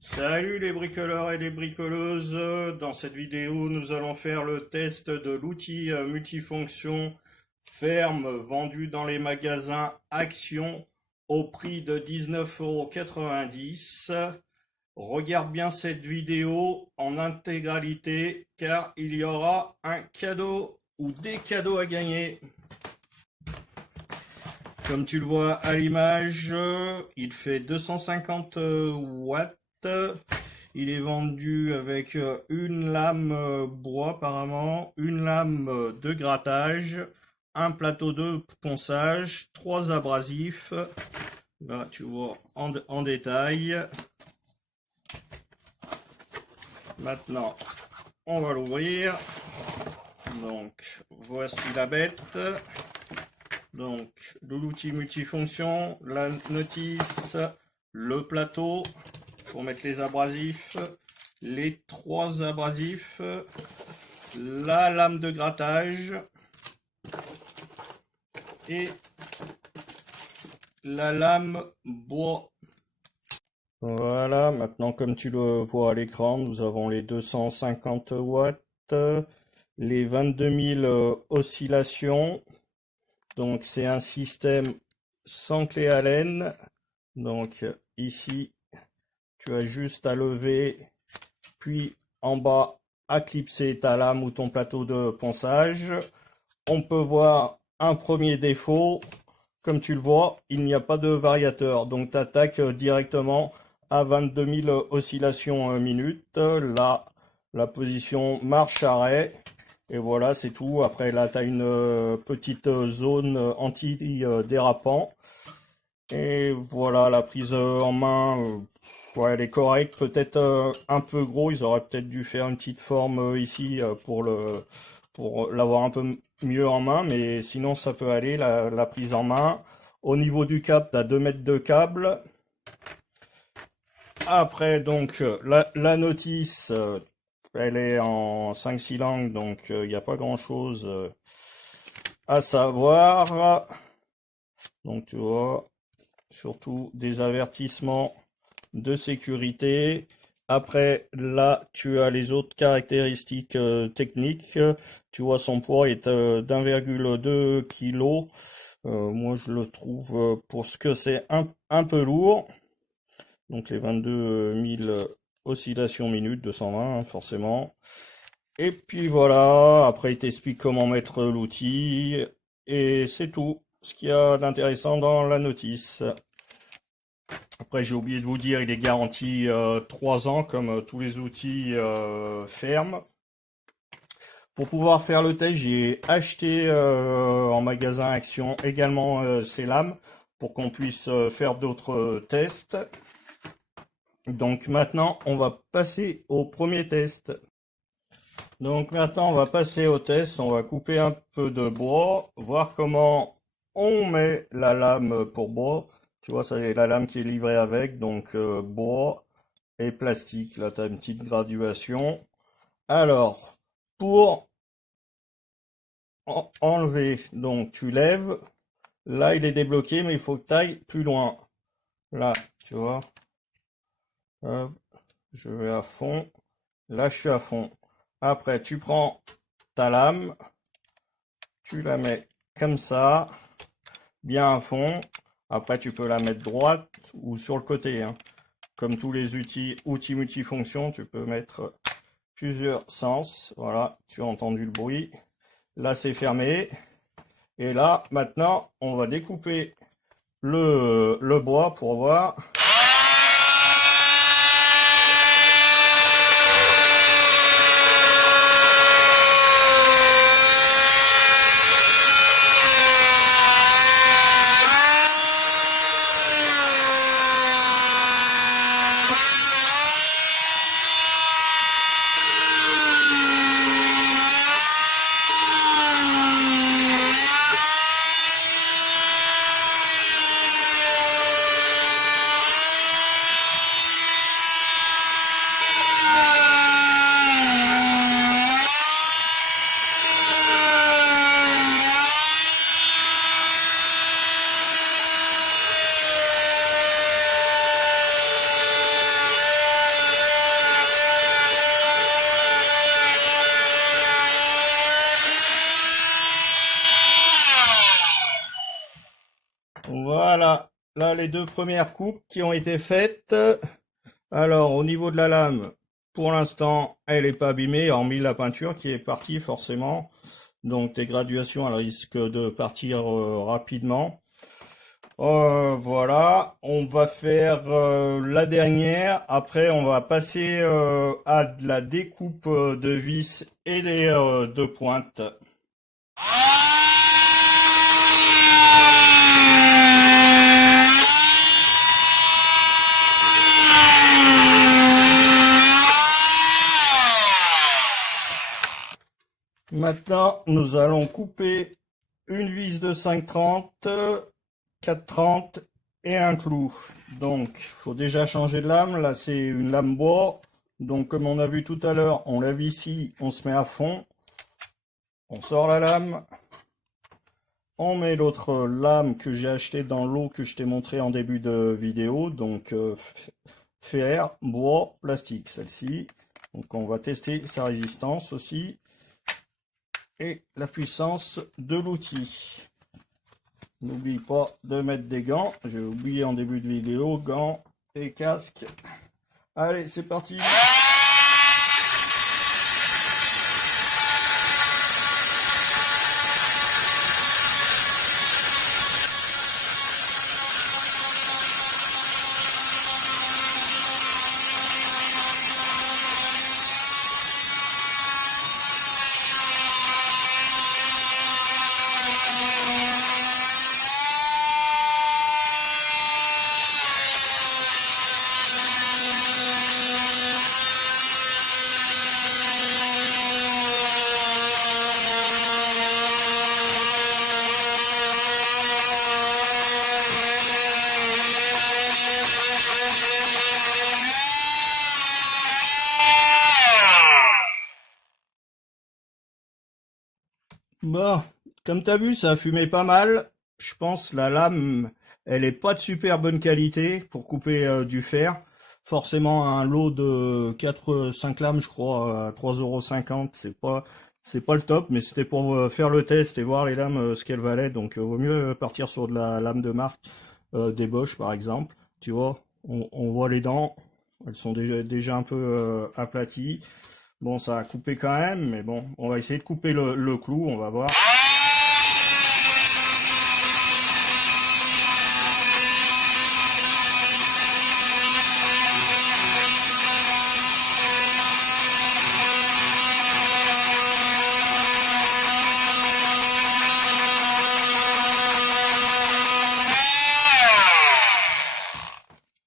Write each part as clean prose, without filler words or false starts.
Salut les bricoleurs et les bricoleuses. Dans cette vidéo, nous allons faire le test de l'outil multifonction ferme vendu dans les magasins Action au prix de 19,90 €. Regarde bien cette vidéo en intégralité car il y aura un cadeau ou des cadeaux à gagner. Comme tu le vois à l'image, il fait 250 watts. Il est vendu avec une lame bois apparemment, une lame de grattage, un plateau de ponçage, 3 abrasifs. Là, tu vois en détail. Maintenant, on va l'ouvrir. Donc, voici la bête. Donc, l'outil multifonction, la notice, le plateau pour mettre les abrasifs, les 3 abrasifs, la lame de grattage et la lame bois. Voilà, maintenant comme tu le vois à l'écran, nous avons les 250 watts, les 22 000 oscillations. Donc c'est un système sans clé Allen. Donc ici, tu as juste à lever, puis en bas, à clipser ta lame ou ton plateau de ponçage. On peut voir un premier défaut. Comme tu le vois, il n'y a pas de variateur. Donc tu attaques directement à 22 000 oscillations minutes. Là, la position marche-arrêt. Et voilà, c'est tout. Après, là, tu as une petite zone anti-dérapant. Et voilà, la prise en main, ouais, elle est correcte. Peut-être un peu gros. Ils auraient peut-être dû faire une petite forme ici pour l'avoir un peu mieux en main. Mais sinon, ça peut aller, la prise en main. Au niveau du câble, tu as 2 mètres de câble. Après, donc, la notice... elle est en 5-6 langues, donc il n'y a pas grand-chose à savoir. Donc tu vois, surtout des avertissements de sécurité. Après, là, tu as les autres caractéristiques techniques. Tu vois, son poids est d'1,2 kg. Moi, je le trouve, pour ce que c'est, un peu lourd. Donc les 22 000 oscillations minutes, 220 forcément. Et puis voilà, après il t'explique comment mettre l'outil, et c'est tout ce qu'il y a d'intéressant dans la notice. Après j'ai oublié de vous dire, il est garanti 3 ans comme tous les outils fermes. Pour pouvoir faire le test, j'ai acheté en magasin Action également ces lames pour qu'on puisse faire d'autres tests. Donc maintenant, on va passer au premier test. Donc maintenant, on va passer au test. On va couper un peu de bois, voir comment on met la lame pour bois. Tu vois, c'est la lame qui est livrée avec, donc bois et plastique. Là, tu as une petite graduation. Alors, pour enlever, donc tu lèves. Là, il est débloqué, mais il faut que tu ailles plus loin. Là, tu vois. Hop, je vais à fond. Là, je suis à fond. Après, tu prends ta lame, tu la mets comme ça, bien à fond. Après, tu peux la mettre droite ou sur le côté, hein. Comme tous les outils multifonctions, tu peux mettre plusieurs sens. Voilà, tu as entendu le bruit. Là, c'est fermé. Et là, maintenant, on va découper le bois pour voir. là les deux premières coupes qui ont été faites. Alors au niveau de la lame, pour l'instant elle est pas abîmée, hormis la peinture qui est partie forcément. Donc les graduations elles risquent de partir rapidement. Voilà, on va faire la dernière. Après, on va passer à de la découpe de vis et de pointes. Maintenant, nous allons couper une vis de 5,30, 4,30 et un clou. Donc, il faut déjà changer de lame. Là, c'est une lame bois. Donc, comme on a vu tout à l'heure, on lave ici, on se met à fond. On sort la lame. On met l'autre lame que j'ai acheté dans l'eau que je t'ai montré en début de vidéo. Donc, fer, bois, plastique, celle-ci. Donc, on va tester sa résistance aussi. Et la puissance de l'outil. N'oublie pas de mettre des gants. J'ai oublié en début de vidéo, gants et casque. Allez, c'est parti. Bon, comme t'as vu, ça a fumé pas mal. Je pense la lame, elle est pas de super bonne qualité pour couper du fer. Forcément, un lot de 4-5 lames, je crois, à 3,50 €, c'est pas le top, mais c'était pour faire le test et voir les lames ce qu'elles valaient. Donc, vaut mieux partir sur de la lame de marque, des Bosch par exemple. Tu vois, on voit les dents, elles sont déjà un peu aplaties. Bon, ça a coupé quand même, mais bon, on va essayer de couper le clou, on va voir.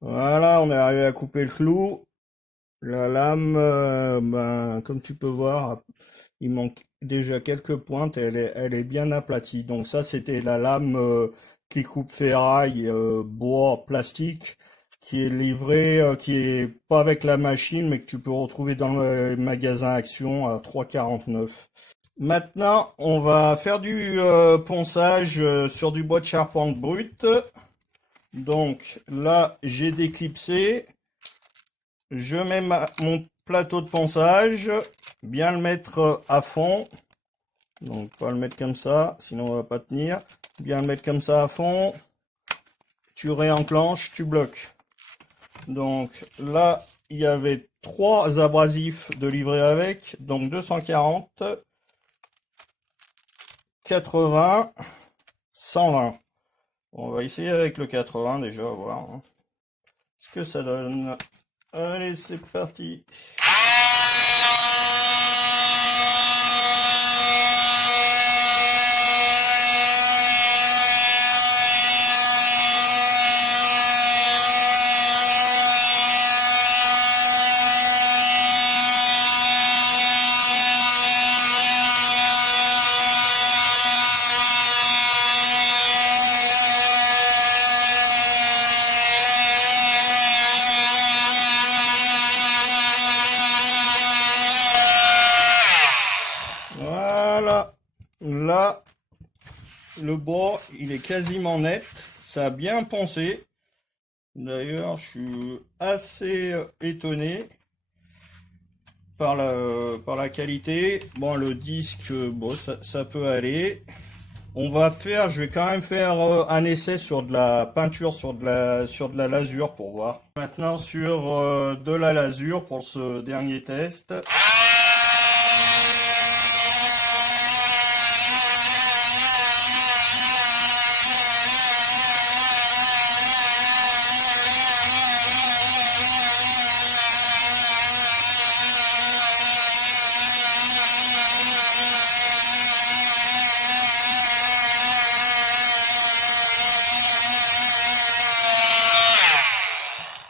Voilà, on est arrivé à couper le clou. La lame, ben, comme tu peux voir, il manque déjà quelques pointes, elle est bien aplatie. Donc ça, c'était la lame qui coupe ferraille, bois, plastique, qui est livrée, qui est pas avec la machine, mais que tu peux retrouver dans le magasin Action à 3,49 €. Maintenant, on va faire du ponçage sur du bois de charpente brut. Donc là, j'ai déclipsé. Je mets mon plateau de ponçage, bien le mettre à fond. Donc pas le mettre comme ça, sinon on va pas tenir. Bien le mettre comme ça à fond. Tu réenclenches, tu bloques. Donc là, il y avait 3 abrasifs de livret avec. Donc 240, 80, 120. On va essayer avec le 80 déjà, voir ce que ça donne. Allez, c'est parti. Voilà, là, le bois, il est quasiment net, ça a bien poncé. D'ailleurs, je suis assez étonné par la qualité. Bon, le disque, bon, ça peut aller. Je vais quand même faire un essai sur de la peinture, sur de la lasure pour voir. Maintenant sur de la lasure pour ce dernier test.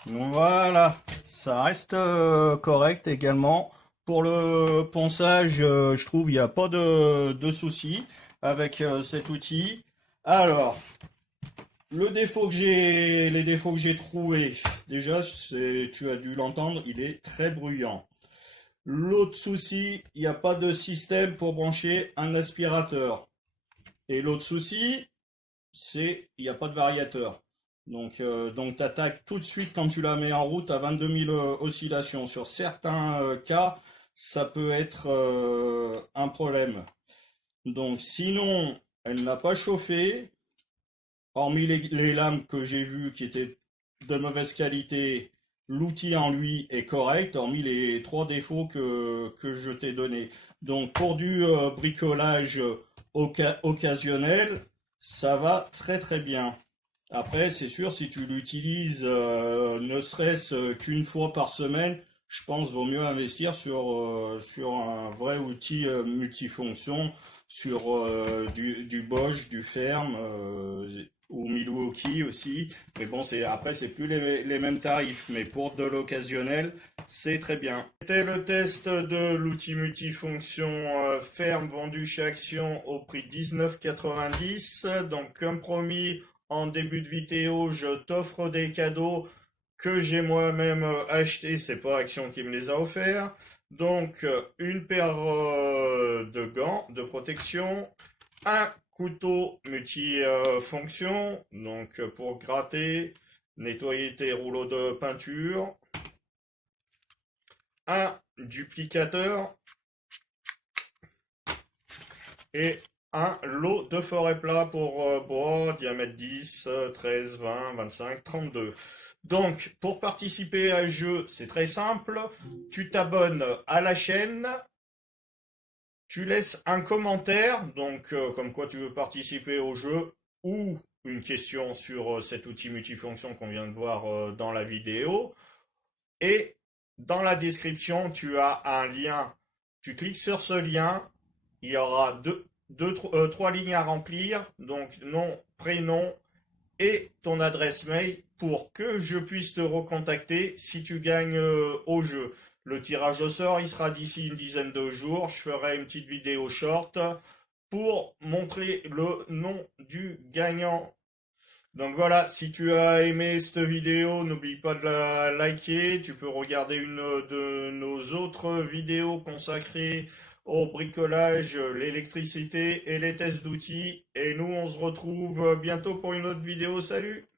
Donc voilà, ça reste correct également. Pour le ponçage, je trouve il n'y a pas de souci avec cet outil. Alors, les défauts que j'ai trouvés, déjà, tu as dû l'entendre, il est très bruyant. L'autre souci, il n'y a pas de système pour brancher un aspirateur. Et l'autre souci, c'est il n'y a pas de variateur. Donc tu attaques tout de suite quand tu la mets en route à 22 000 oscillations. Sur certains cas, ça peut être un problème. Donc sinon, elle n'a pas chauffé, hormis les lames que j'ai vues qui étaient de mauvaise qualité. L'outil en lui est correct, hormis les trois défauts que je t'ai donnés. Donc pour du bricolage occasionnel, ça va très très bien. Après, c'est sûr, si tu l'utilises ne serait-ce qu'une fois par semaine, je pense vaut mieux investir sur un vrai outil multifonction, sur du Bosch, du Ferm ou Milwaukee aussi. Mais bon, après, c'est plus les mêmes tarifs. Mais pour de l'occasionnel, c'est très bien. C'était le test de l'outil multifonction Ferm vendu chez Action au prix 19,90. Donc, comme promis, en début de vidéo, je t'offre des cadeaux que j'ai moi-même achetés. C'est pas Action qui me les a offerts. Donc, une paire de gants de protection, un couteau multifonction, donc pour gratter, nettoyer tes rouleaux de peinture, un duplicateur et un lot de forêt plat pour bois, diamètre 10, 13, 20, 25, 32. Donc, pour participer à ce jeu, c'est très simple. Tu t'abonnes à la chaîne, tu laisses un commentaire, donc comme quoi tu veux participer au jeu, ou une question sur cet outil multifonction qu'on vient de voir dans la vidéo. Et dans la description, tu as un lien. Tu cliques sur ce lien, il y aura trois lignes à remplir, donc nom, prénom et ton adresse mail pour que je puisse te recontacter si tu gagnes au jeu. Le tirage au sort, il sera d'ici une dizaine de jours. Je ferai une petite vidéo short pour montrer le nom du gagnant. Donc voilà, si tu as aimé cette vidéo, n'oublie pas de la liker. Tu peux regarder une de nos autres vidéos consacrées au bricolage, l'électricité et les tests d'outils. Et nous, on se retrouve bientôt pour une autre vidéo. Salut!